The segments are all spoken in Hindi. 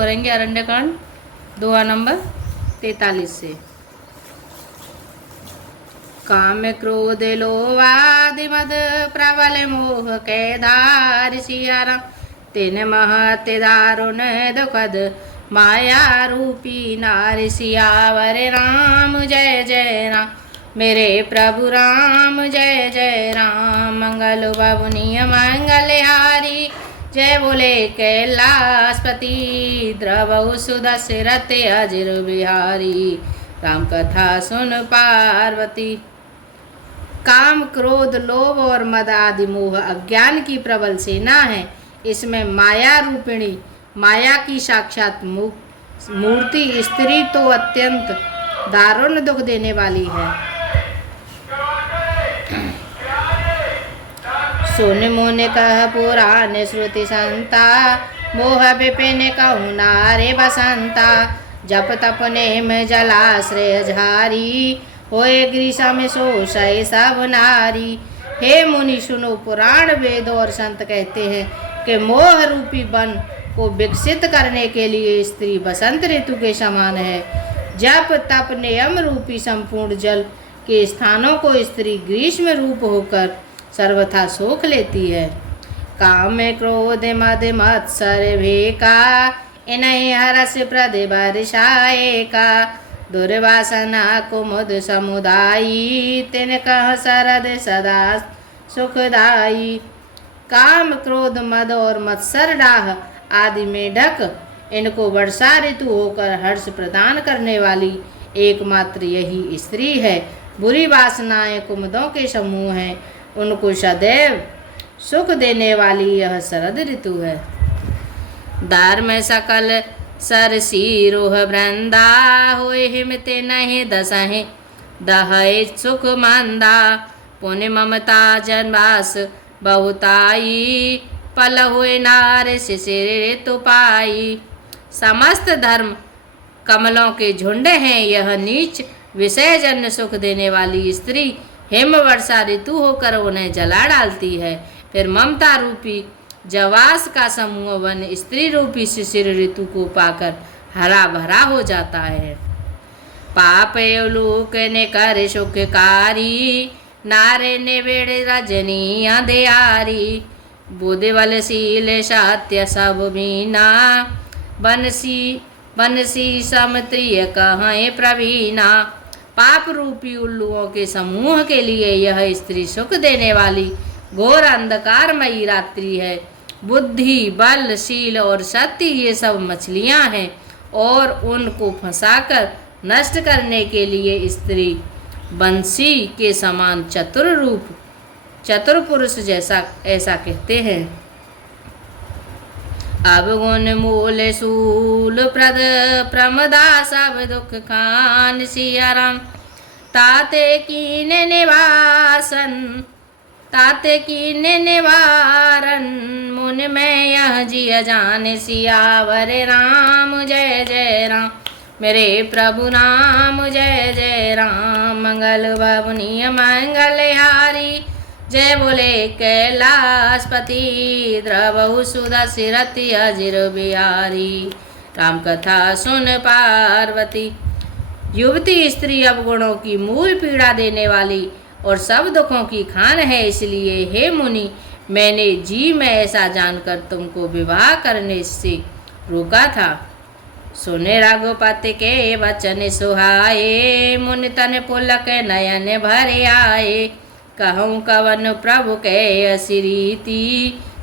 करेंगे अरण्यकांड दोहा नंबर 43 से। काम क्रोध लोभादि मद प्रबल मोह के धार सिया राम। तेन महत्य दारुण दुखद माया रूपी नार सियावर राम जय जय राम। मेरे प्रभु राम जय जय राम। मंगल बबुनिय मंगलहारी जय बोले कैलाशपति। द्रवहु सुदशरथ अजिर बिहारी राम कथा सुन पार्वती। काम क्रोध लोभ और मद आदि मोह अज्ञान की प्रबल सेना है। इसमें माया रूपिणी माया की साक्षात मूर्ति स्त्री तो अत्यंत दारुण दुख देने वाली है। सुन मुनि कह पुराण श्रुति संता मोह विपिन कहु नारे बसंता। जप तप नेम जलाश्रय झारी होए ग्रीष्म शोषय सब नारी। हे मुनि सुनो, पुराण वेद और संत कहते हैं कि मोह रूपी वन को विकसित करने के लिए स्त्री बसंत ऋतु के समान है। जप तप नियम रूपी संपूर्ण जल के स्थानों को स्त्री ग्रीष्म रूप होकर सर्वथा सोख लेती है। काम क्रोध मद मत्सर भेका इन्हीं हरस प्रद बरसाए का। दुर्वासना कुमुद समुदायी तिन कह शरद सदा सुखदाई। काम क्रोध मद और मत्सर डाह आदि में ढक इनको वर्षा ऋतु होकर हर्ष प्रदान करने वाली एकमात्र यही स्त्री है। बुरी वासनाएं कुमुदों के समूह हैं, उनको सदैव सुख देने वाली यह शरद ऋतु है। दार में सकल सरसी रोह वृंदा होए हिमते नहीं दसहें दहे सुख मंदा। पुण्य ममता जनवास बहुताई पल हुए नार शिशिर ऋतु पाई। समस्त धर्म कमलों के झुंड हैं, यह नीच विषय जन्य सुख देने वाली स्त्री हिम वर्षा ऋतु होकर उन्हें जला डालती है। फिर ममता रूपी जवास का समूह वन स्त्री रूपी शिशिर ऋतु को पाकर हरा भरा हो जाता है। पाप एवलूक ने कर सुखकारी नारे ने बेड़ रजनी अंधियारी। बुद्धिबलशील सत्य सब बीना बनसी समत्रिय कहें प्रवीणा। पाप रूपी उल्लुओं के समूह के लिए यह स्त्री सुख देने वाली घोर अंधकारमयी रात्रि है। बुद्धि बल शील और सत्य ये सब मछलियां हैं और उनको फंसाकर नष्ट करने के लिए स्त्री बंसी के समान चतुर पुरुष जैसा ऐसा कहते हैं। अब गुण मूल सूल प्रद प्रमदा सब दुख खान सिया राम। ताते कीन निवारन मुन में यह जिया जान सियावर राम जय जय राम। मेरे प्रभु राम जय जय राम। मंगल बबुनिय मंगलहारी जय बोले कैलाशपति। द्रवहु सुदशरथ अजिर बिहारी राम कथा सुन पार्वती। युवती स्त्री अवगुणों की मूल पीड़ा देने वाली और सब दुखों की खान है, इसलिए हे मुनि मैंने जी में ऐसा जानकर तुमको विवाह करने से रोका था। सुने रघुपति के वचन सुहाए मुनि तन पुलक नयन भरे आए। कहूँ कवन प्रभु के असी रीति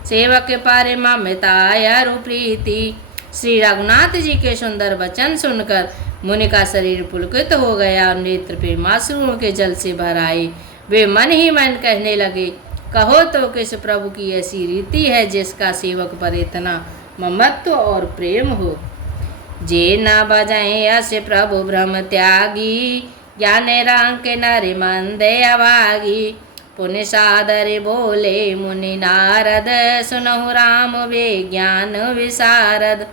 सेवक पर ममता अरु प्रीति। श्री रघुनाथ जी के सुंदर वचन सुनकर मुनि का शरीर पुलकित हो गया और नेत्र प्रेमाश्रुओं के जल से भर आए। वे मन ही मन कहने लगे, कहो तो किस प्रभु की ऐसी रीति है जिसका सेवक पर इतना ममत्व और प्रेम हो। जे न बजाए अस प्रभु भ्रम त्यागी ज्ञान रंग नर मंदे अभागी। पुण्य सादर बोले मुनि नारद सुनहु राम विज्ञान विशारद।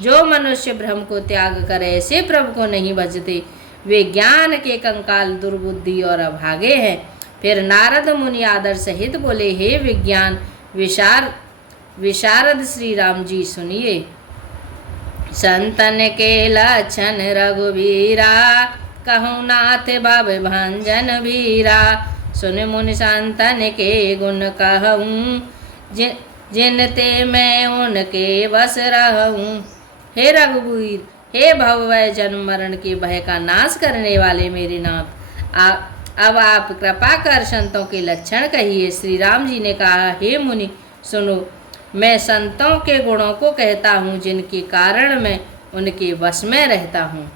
जो मनुष्य भ्रम को त्याग कर ऐसे प्रभु को नहीं भजते वे ज्ञान के कंकाल दुर्बुद्धि और अभागे हैं। फिर नारद मुनि आदर सहित बोले, हे विज्ञान विशारद श्री राम जी सुनिए। संतन के लक्षण रघुवीरा, कहूँ नाथ भव भंजन वीरा। सुन मुनि संतन के गुण कहूँ, जिनते मैं उनके बस रहूँ। हे रघुवीर, हे भवभय जन्म मरण के भय का नाश करने वाले मेरे नाथ, अब आप कृपा कर संतों के लक्षण कहिए। श्री राम जी ने कहा, हे मुनि सुनो, मैं संतों के गुणों को कहता हूँ, जिनके कारण मैं उनके वश में रहता हूँ।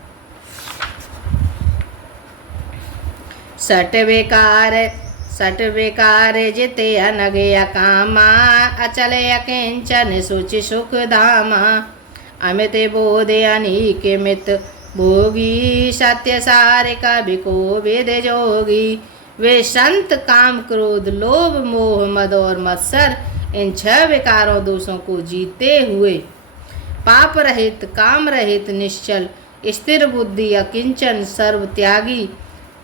सट विकार जिते अनगे अकामा, अचल अकिंचन सुचि सुख धामा। अमित बोध अनीक मित भोगी, सत्य सार कवि को वेद जोगी। वे संत काम क्रोध लोभ मोह मद और मत्सर, इन 6 विकारों दोषों को जीते हुए पाप रहित काम रहित निश्चल स्थिर बुद्धि अकिंचन सर्व त्यागी,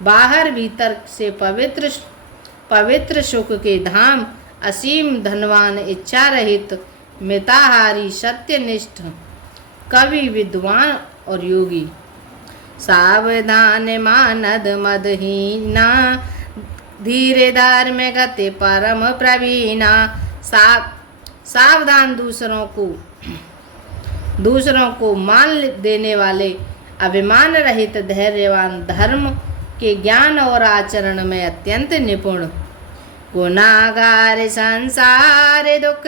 बाहर भीतर से पवित्र सुख के धाम, असीम धनवान इच्छा रहित मिताहारी सत्यनिष्ठ कवि विद्वान और योगी। सावधान मानद मदहीना, धीरे धार में गति परम प्रवीणा। सावधान दूसरों को मान देने वाले, अभिमान रहित धैर्यवान, धर्म के ज्ञान और आचरण में अत्यंत निपुण। गुनागार संसार दुख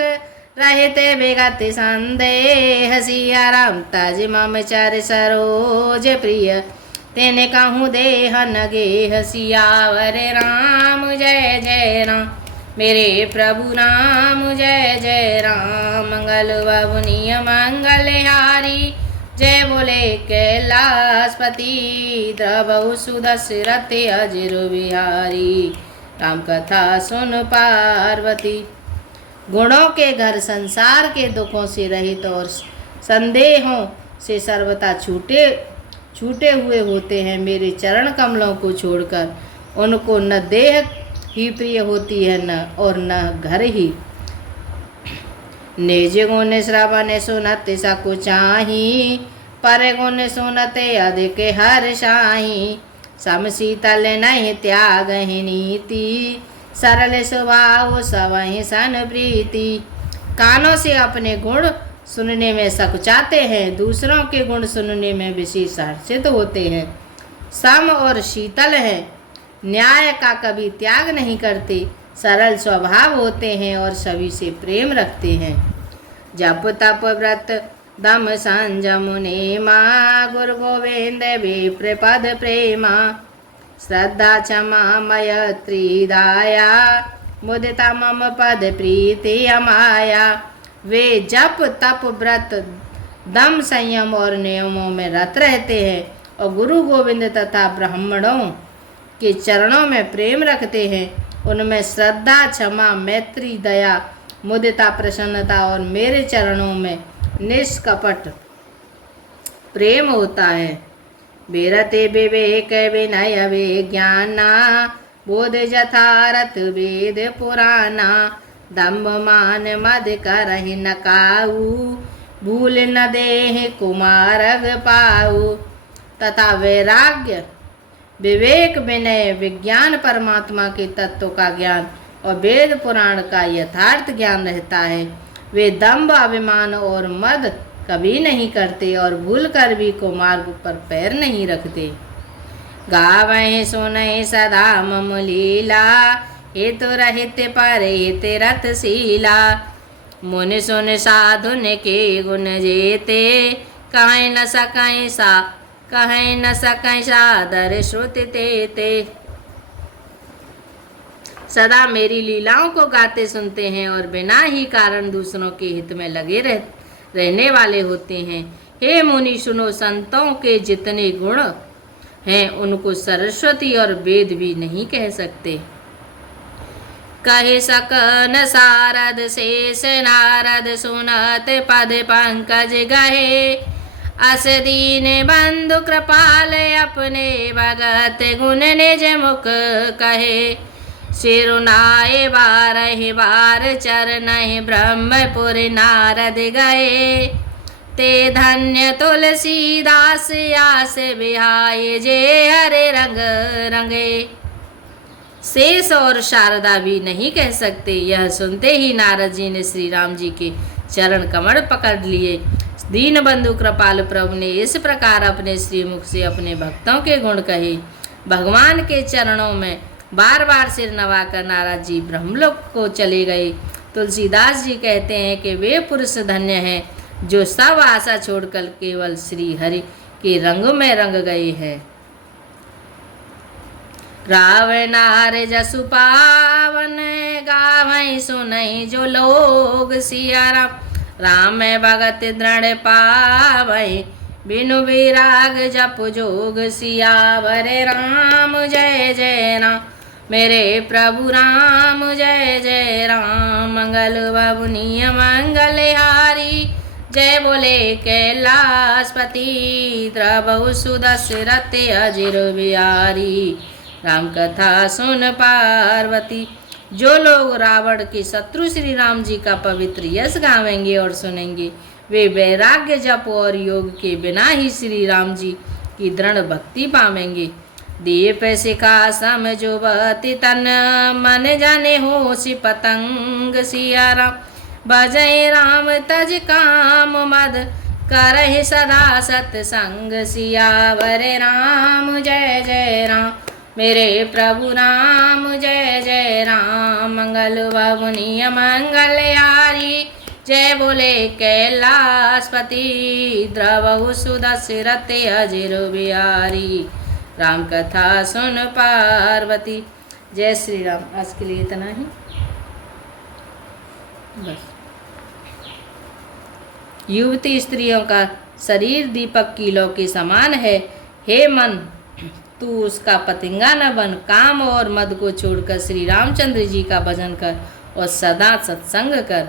रहते विगत संदेह, सिया राम तज मम चर सरोज प्रिय, तेने कहूँ देह नगे। सियावर राम जय जय राम, मेरे प्रभु राम जय जय राम। मंगल बबुनिय मंगलहारी, जय बोले कैलाशपति, द्रवहु सुदशरथ अजिर बिहारी। राम कथा सुन पार्वती। गुणों के घर संसार के दुखों से रहित और संदेहों से सर्वथा छूटे हुए होते हैं। मेरे चरण कमलों को छोड़कर उनको न देह ही प्रिय होती है न घर ही। निज गुण श्रवण सुनत सकु चाही, पर गुण सुनते अधिक हर्षाही। सम शीतल नहीं त्याग ही नीति, सरल स्वभाव सवहि सन प्रीति। कानों से अपने गुण सुनने में सकुचाते हैं, दूसरों के गुण सुनने में विशेष हर्षित होते हैं। सम और शीतल है, न्याय का कभी त्याग नहीं करते, सरल स्वभाव होते हैं और सभी से प्रेम रखते हैं। जप तप व्रत दम संजम नेमा, गुरु गोविंद विप्र पद प्रेमा। श्रद्धा क्षमा मयत्री दाया, मुदिता मम पद प्रीति अमाया। वे जप तप व्रत दम संयम और नियमों में रत रहते हैं और गुरु गोविंद तथा ब्राह्मणों के चरणों में प्रेम रखते हैं। उनमें श्रद्धा क्षमा मैत्री दया मुदिता प्रसन्नता और मेरे चरणों में निष्कपट प्रेम होता है। विरते विवेक विनय विज्ञाना, बोध यथारथ वेद पुराना। दम्भ मान मद करहि न काऊ, भूल न देह कुमारग पाऊ। तथा वैराग्य विवेक विनय विज्ञान परमात्मा के तत्व का ज्ञान और वेद पुराण का यथार्थ ज्ञान रहता है। वे दंभ अभिमान और मद कभी नहीं करते और भूल कर भी कुमार्ग पर पैर नहीं रखते। गावहि सुनहि सदा मम लीला, हेतु रहित पर हित रतशीला। मुनि सुन साधुन के गुण जेते, कहीं न सकहीं सादर श्रुति तेते। सदा मेरी लीलाओं को गाते सुनते हैं और बिना ही कारण दूसरों के हित में लगे रहने वाले होते हैं। हे मुनि सुनो, संतों के जितने गुण हैं उनको सरस्वती और वेद भी नहीं कह सकते। कहे सकन सारद शेष नारद, सुनत पद पंकज गहे। अस दीन बंधु कृपाल, अपने भगत गुण निज मुख कहे। सिरुनाए बारहि बार चरणहि, ब्रह्मपुर नारद गए। ते धन्य तुलसीदास आस बिहाय जे हरे रंग रंगे। शेष और शारदा भी नहीं कह सकते। यह सुनते ही नारद जी ने श्री राम जी के चरण कमल पकड़ लिए। दीन बंधु कृपाल प्रभु ने इस प्रकार अपने श्रीमुख से अपने भक्तों के गुण कहे। भगवान के चरणों में बार बार सिर नवाकर नारद जी ब्रह्मलोक को चले गए। तुलसीदास जी कहते हैं कि वे पुरुष धन्य हैं जो सब आशा छोड़कर केवल श्री हरि के रंग में रंग गए हैं। रावण नार जसु पावन गावै सुनई जो लोग। सिया राम भगत दृढ़ पावै बिनु विराग जप जोग। सियावर राम जय जय राम मेरे प्रभु राम जय जय राम। मंगल बबुनिय मंगल हारी जय बोले कैलाशपति। द्रवहु सुदशरथ अजिर बिहारी राम कथा सुन पार्वती। जो लोग रावण के शत्रु श्री राम जी का पवित्र यश गावेंगे और सुनेंगे वे वैराग्य जप और योग के बिना ही श्री राम जी की दृढ़ भक्ति पावेंगे। दिए पैसे का समझो बती तन मन जाने होशी पतंग। सिया राम भजय राम तज काम मद करहि सदा सत्संग। सियावर राम जय जय राम मेरे प्रभु राम जय जय राम। मंगल बबुनिय मंगल हारी जय बोले कैलाशपति। द्रवहु सुदशरथ अजिर बिहारी राम कथा सुन पार्वती। जय श्री राम। आज के लिए इतना ही बस। युवती स्त्रियों का शरीर दीपक की लौ के समान है। हे मन तू उसका पतंगा न बन। काम और मद को छोड़कर श्री रामचंद्र जी का भजन कर और सदा सत्संग कर।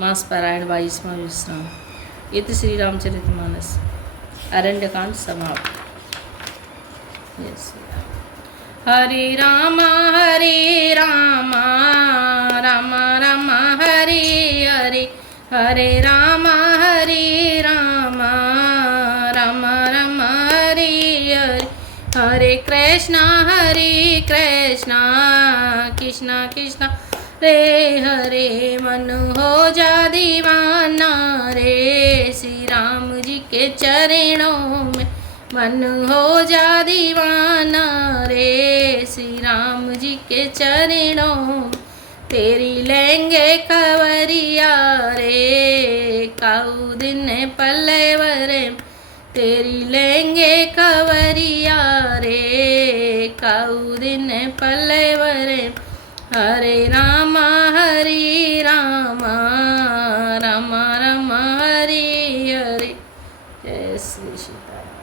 मास पारायण 22वां विश्राम। इति श्री रामचरितमानस अरण्यकांड समाप्त। हरे राम राम राम हरे हरे हरे राम राम राम हरे हरे हरे कृष्णा कृष्ण कृष्ण रे हरे। मन हो जा दीवाना रे श्री राम जी के चरणों में। मन हो जा दीवाना रे श्री राम जी के चरणों में। तेरी लेंगे खबरिया रे काऊ दिन पल्ले वरे। तेरी लेंगे खबरिया रे काऊ दिन पल्ले वरे। हरे राम राम राम हरे हरे। जय श्री सीताराम।